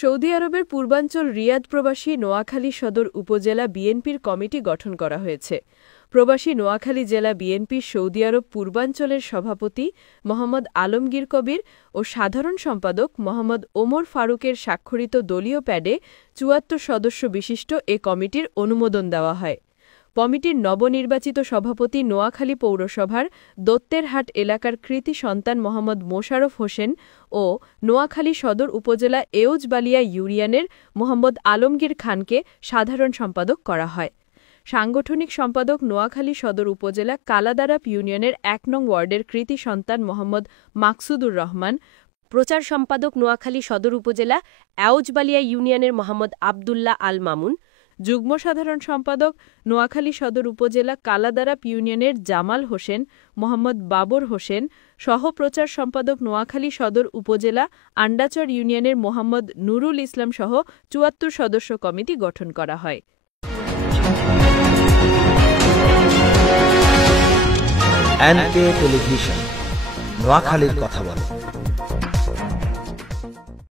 Saudi আরবের পূর্বাঞ্চল রিয়াদ প্রবাসী নোয়াখালী সদর উপজেলা বিএনপির কমিটি গঠন করা হয়েছে। প্রবাসী নোয়াখালী জেলা বিএনপির সৌদি আরব পূর্বাঞ্চলের সভাপতি মোহাম্মদ আলমগীর কবির ও সাধারণ সম্পাদক মোহাম্মদ ওমর ফারুকের স্বাক্ষরিত দলীয় প্যাডে ৭৪ সদস্য বিশিষ্ট এ কমিটির অনুমোদন দেওয়া হয়। কমিটির নবনির্বাচিত সভাপতি নোয়াখালী পৌরসভার দত্তেরহাট এলাকার কৃতি সন্তান মোহাম্মদ মোশাররফ হোসেন ও নোয়াখালী সদর উপজেলা এউজবালিয়া ইউনিয়নের মোহাম্মদ আলমগীর খানকে সাধারণ সম্পাদক করা হয়। সাংগঠনিক সম্পাদক নোয়াখালী সদর উপজেলা কালাদারাপ ইউনিয়নের ১ নং ওয়ার্ডের কৃতি সন্তান মোহাম্মদ মাকসুদুর রহমান, প্রচার সম্পাদক নোয়াখালী সদর উপজেলা এউজবালিয়া ইউনিয়নের মোহাম্মদ আবদুল্লাহ আল মামুন, যুগ্ম সাধারণ সম্পাদক নোয়াখালী সদর উপজেলা কালাদারাপ ইউনিয়নের জামাল হোসেন, মোহাম্মদ বাবর হোসেন, সহ-প্রচার সম্পাদক নোয়াখালী সদর উপজেলা আন্ডাচর ইউনিয়নের মোহাম্মদ নুরুল ইসলাম সহ ৭৪ সদস্য কমিটি গঠন করা হয়। এনকে টেলিভিশন, নোয়াখালীর কথা বলে।